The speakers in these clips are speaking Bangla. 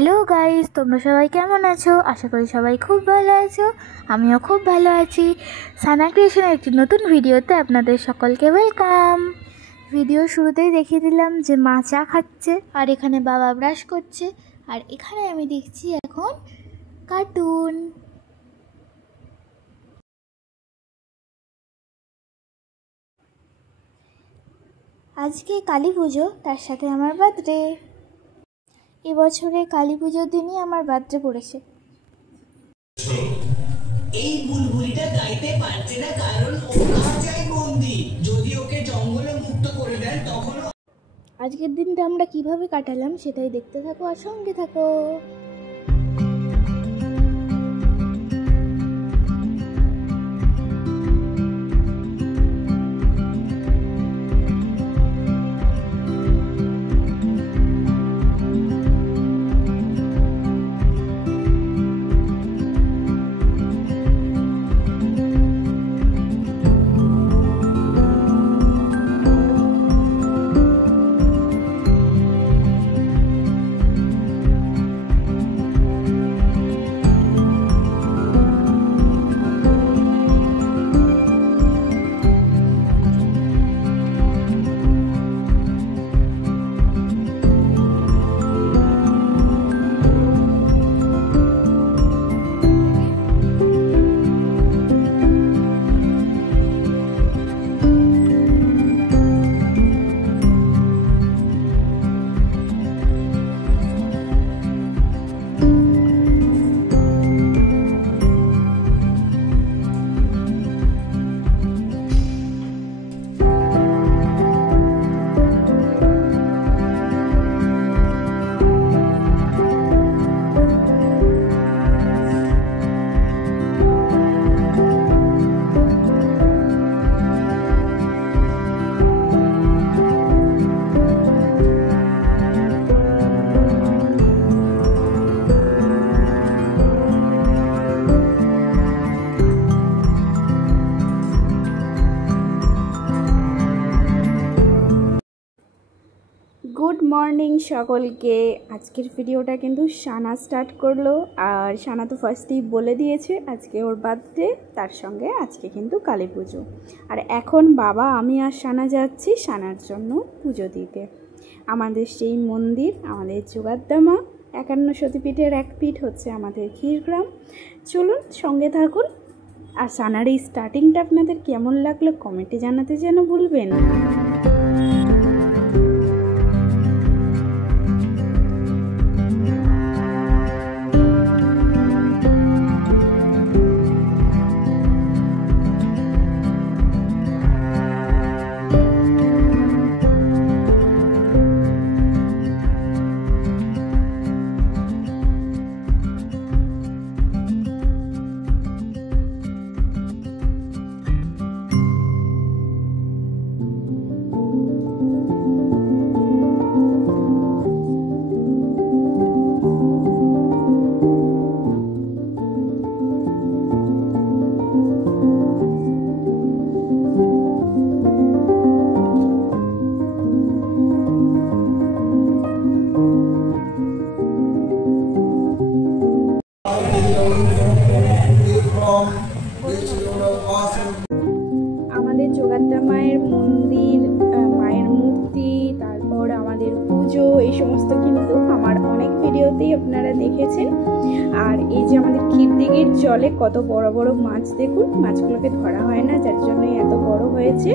হ্যালো গাইস, তোমরা সবাই কেমন আছো? আশা করি সবাই খুব ভালো আছো। আমিও খুব ভালো আছি। সানা ক্রিয়েশনের একটি নতুন ভিডিওতে আপনাদের সকলকে ওয়েলকাম। ভিডিও শুরুতেই দেখিয়ে দিলাম যে মা চা খাচ্ছে, আর এখানে বাবা ব্রাশ করছে, আর এখানে আমি দেখছি এখন কার্টুন। আজকে কালী পুজো, তার সাথে আমার বার্থডে। এবছরে কালী পুজোর দিনই আমার বার্থডে পড়েছে। এই বুলবুলিটা গাইতে পারছে না কারণ ও খাঁচায় বন্দি। যদি ওকে জঙ্গলে মুক্ত করে দেন তখন। আজকের দিনটা আমরা কিভাবে কাটালাম সেটাই দেখতে থাকো আর সঙ্গে থাকো। গুড মর্নিং সকলকে। আজকের ভিডিওটা কিন্তু সানা স্টার্ট করলো, আর সানা তো ফার্স্টেই বলে দিয়েছে আজকে ওর বার্থডে, তার সঙ্গে আজকে কিন্তু কালী পুজো। আর এখন বাবা, আমি আর সানা যাচ্ছি সানার জন্য পুজো দিতে। আমাদের সেই মন্দির, আমাদের জোগাড়দামা 51 সতীপীঠের এক পীঠ হচ্ছে আমাদের ক্ষীরগ্রাম। চলুন সঙ্গে থাকুন। আর সানার এই স্টার্টিংটা আপনাদের কেমন লাগলো কমেন্টে জানাতে যেন ভুলবেন। আমাদের জোগাড়দা মায়ের মন্দির, মায়ের মূর্তি, তারপর আমাদের পুজো, এই সমস্ত কিন্তু আমার অনেক ভিডিওতেই আপনারা দেখেছেন। আর এই যে আমাদের ক্ষীরদিঘির জলে কত বড় বড় মাছ, দেখুন মাছগুলোকে ধরা হয় না, যার জন্যই এত বড় হয়েছে।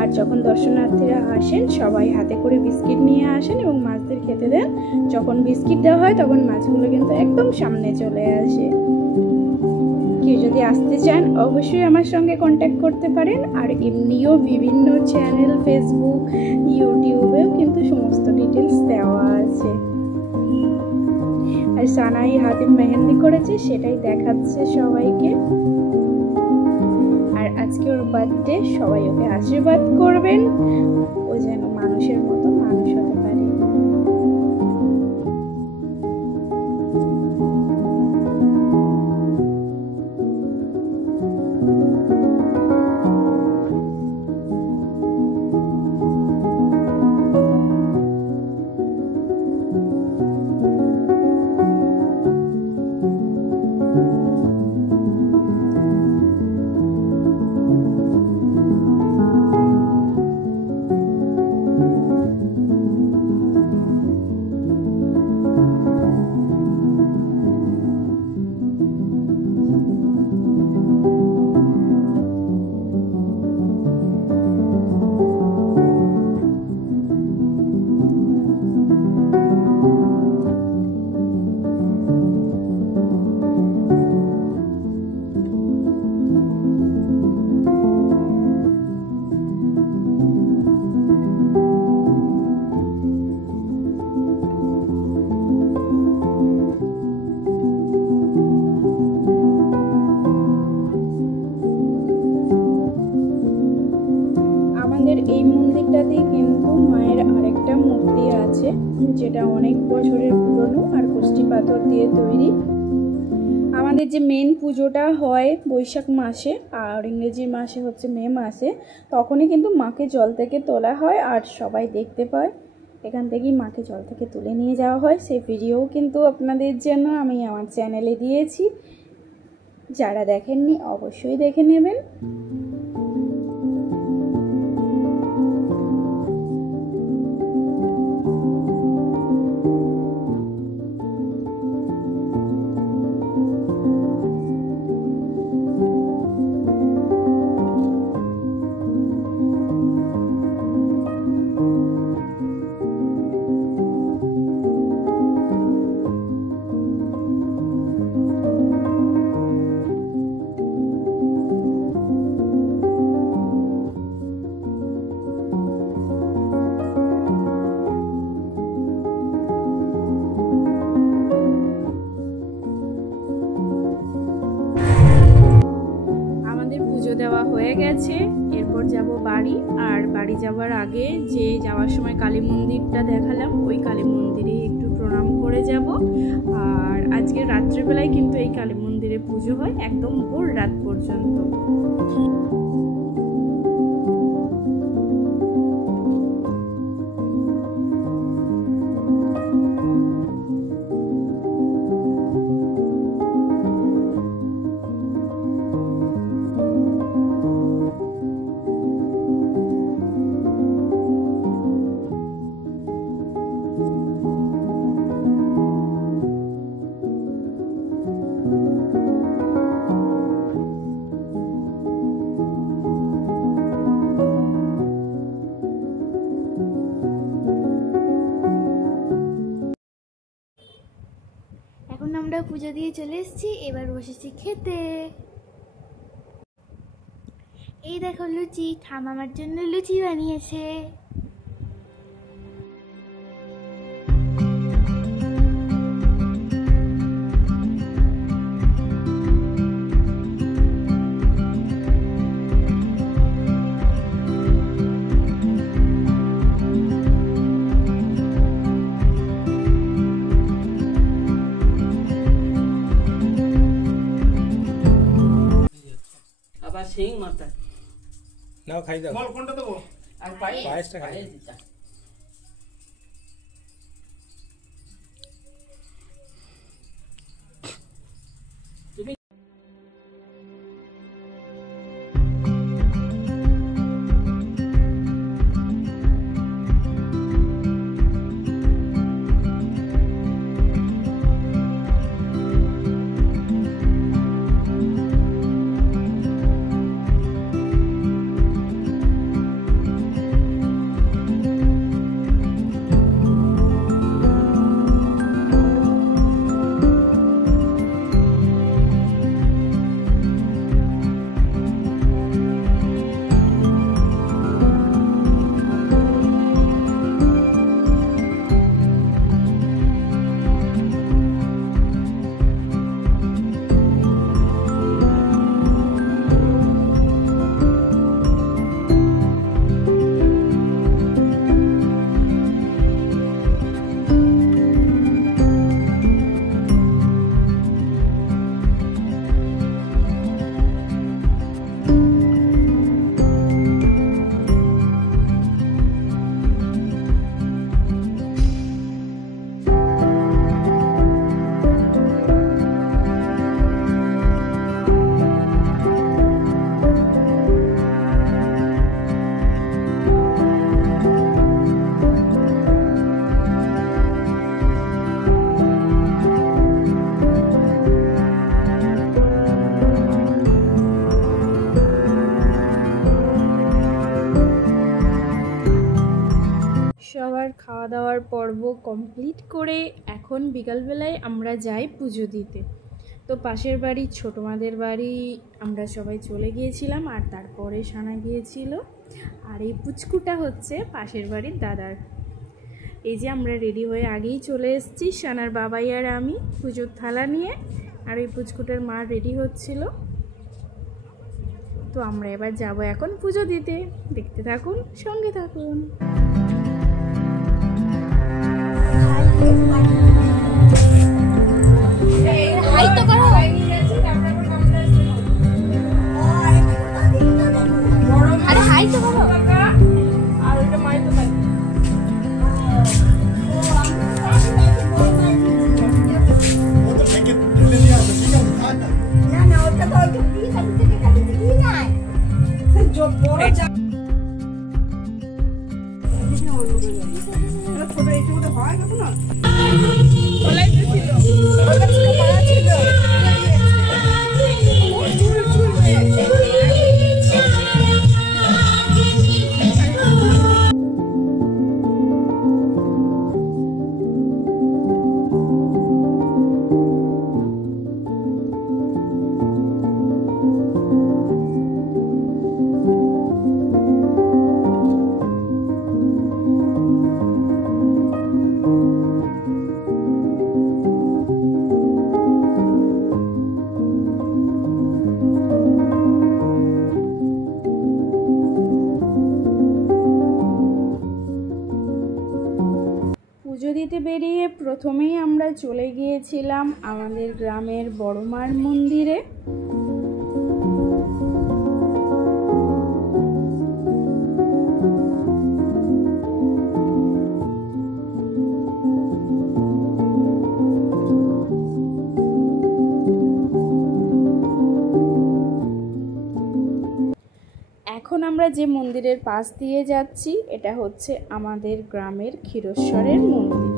আর যখন দর্শনার্থীরা আসেন সবাই হাতে করে বিস্কিট নিয়ে আসেন এবং মাছদের খেতে দেন। যখন বিস্কিট দেওয়া হয় তখন মাছগুলো কিন্তু একদম সামনে চলে আসে। কেউ যদি আসতে চান অবশ্যই আমার সঙ্গে কন্ট্যাক্ট করতে পারেন। আর এমনিও বিভিন্ন চ্যানেল, ফেসবুক, ইউটিউবেও কিন্তু সমস্ত ডিটেলস দেওয়া আছে। আর সানাই হাতে মেহেন্দি করেছে, সেটাই দেখাচ্ছে সবাইকে। আর আজকে ওর বার্থডে, সবাই ওকে আশীর্বাদ করবেন, ও যেন মানুষের মতো মানুষ হতে পারে। আমাদের এই মন্দিরটাতেই কিন্তু মায়ের আরেকটা মূর্তি আছে, যেটা অনেক বছরের পুরনো আর কষ্টি পাথর দিয়ে তৈরি। আমাদের যে মেন পুজোটা হয় বৈশাখ মাসে আর ইংরেজি মাসে হচ্ছে মে মাসে, তখনই কিন্তু মাকে জল থেকে তোলা হয় আর সবাই দেখতে পায়। এখান থেকেই মাকে জল থেকে তুলে নিয়ে যাওয়া হয়। সেই ভিডিও কিন্তু আপনাদের জন্য আমি আমার চ্যানেলে দিয়েছি, যারা দেখেননি অবশ্যই দেখে নেবেন। দেওয়া হয়ে গেছে, এরপর যাব বাড়ি। আর বাড়ি যাওয়ার আগে যে যাওয়ার সময় কালী মন্দিরটা দেখালাম, ওই কালী মন্দিরে একটু প্রণাম করে যাব। আর আজকে রাত্রিবেলায় কিন্তু এই কালী মন্দিরে পুজো হয় একদম ভোর রাত পর্যন্ত। এখন আমরা পুজো দিয়ে চলে এসেছি, এবার বসেছি খেতে। এই দেখো লুচি, ঠাম্মা আমার জন্য লুচি বানিয়েছে। সেই মাথা নাও খাই দাও। বল কোনটা দেবো? আর পায়েসটা খাই। সবার খাওয়া দাওয়ার পর্ব কমপ্লিট করে এখন বিকালবেলায় আমরা যাই পুজো দিতে। তো পাশের বাড়ি ছোটো মাদের বাড়ি আমরা সবাই চলে গিয়েছিলাম, আর তারপরে সানা গিয়েছিল। আর এই পুচকুটা হচ্ছে পাশের বাড়ির দাদার। এই যে আমরা রেডি হয়ে আগেই চলে এসেছি, সানার বাবাই আর আমি পুজোর থালা নিয়ে, আর এই পুচকুটার মা রেডি হচ্ছিল। তো আমরা এবার যাব এখন পুজো দিতে। দেখতে থাকুন, সঙ্গে থাকুন। পুজো দিতে বেরিয়ে প্রথমেই আমরা চলে গিয়েছিলাম আমাদের গ্রামের বড় মার মন্দিরে। এখন আমরা যে মন্দিরের পাশ দিয়ে যাচ্ছি এটা হচ্ছে আমাদের গ্রামের ক্ষীরেশ্বরের মন্দির।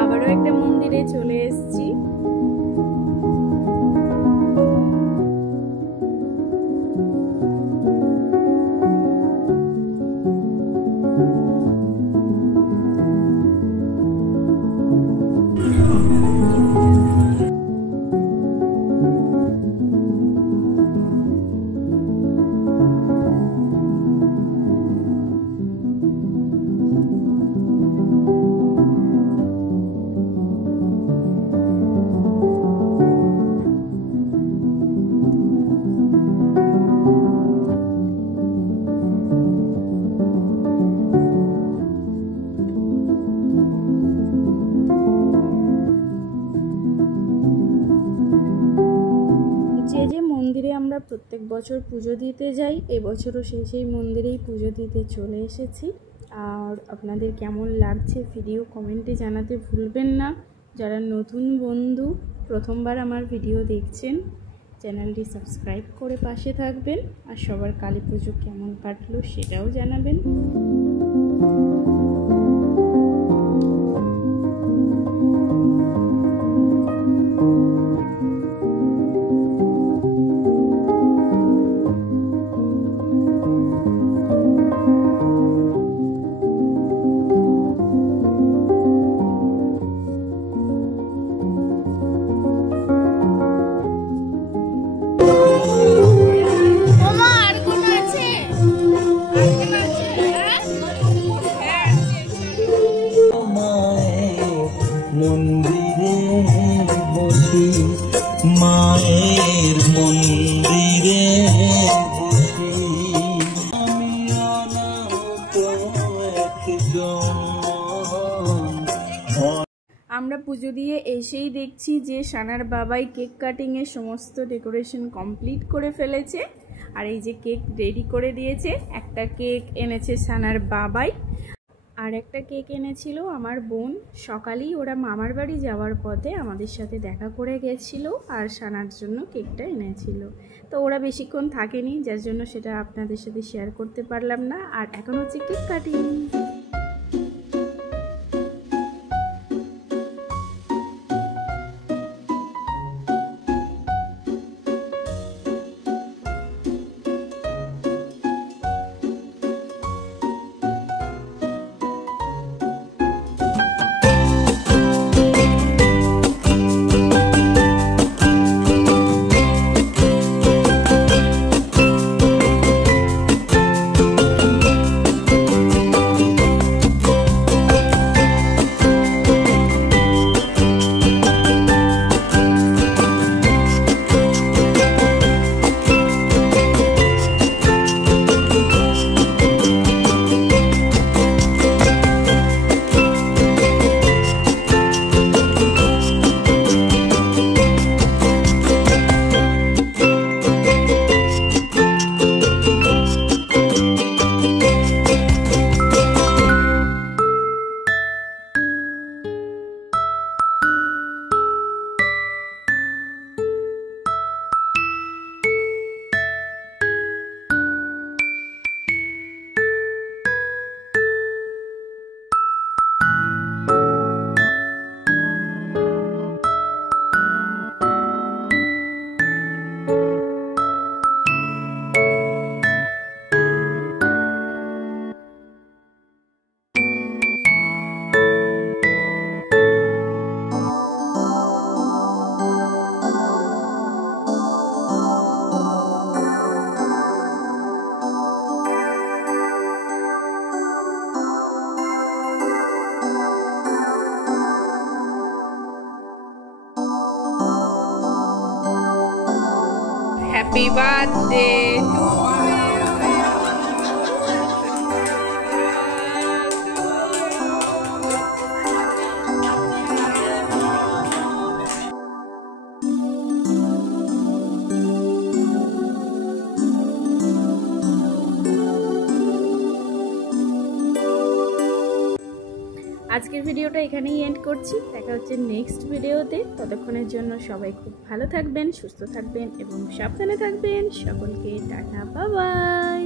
আবারও একটা মন্দিরে চলে এসেছি। যে মন্দিরে আমরা প্রত্যেক বছর পুজো দিতে যাই, এবছরও সেই মন্দিরেই পুজো দিতে চলে এসেছি। আর আপনাদের কেমন লাগছে ভিডিও কমেন্টে জানাতে ভুলবেন না। যারা নতুন বন্ধু প্রথমবার আমার ভিডিও দেখছেন চ্যানেলটি সাবস্ক্রাইব করে পাশে থাকবেন। আর সবার কালী পুজো কেমন কাটলো সেটাও জানাবেন। মন্দিরে বসি, মায়ের মন্দিরে বসি, আমি অনাথ একজন। আমরা পুজো দিয়ে এসেই দেখছি যে সানার বাবাই কেক কাটিংয়ের সমস্ত ডেকোরেশন কমপ্লিট করে ফেলেছে। আর এই যে কেক রেডি করে দিয়েছে। একটা কেক এনেছে সানার বাবাই, আর একটা কেক এনেছিল আমার বোন। সকালেই ওরা মামার বাড়ি যাওয়ার পথে আমাদের সাথে দেখা করে গেছিল আর সানার জন্য কেকটা এনেছিল। তো ওরা বেশিক্ষণ থাকেনি, যার জন্য সেটা আপনাদের সাথে শেয়ার করতে পারলাম না। আর এখন হচ্ছে কেক কাটিং। হ্যাপি বার্থডে আজকের ভিডিওটা এখানেই এন্ড করছি। দেখা হচ্ছে নেক্সট ভিডিওতে। ততক্ষণের জন্য সবাই খুব ভালো থাকবেন, সুস্থ থাকবেন এবং সাবধানে থাকবেন। সকলকে টাটা, বাই বাই।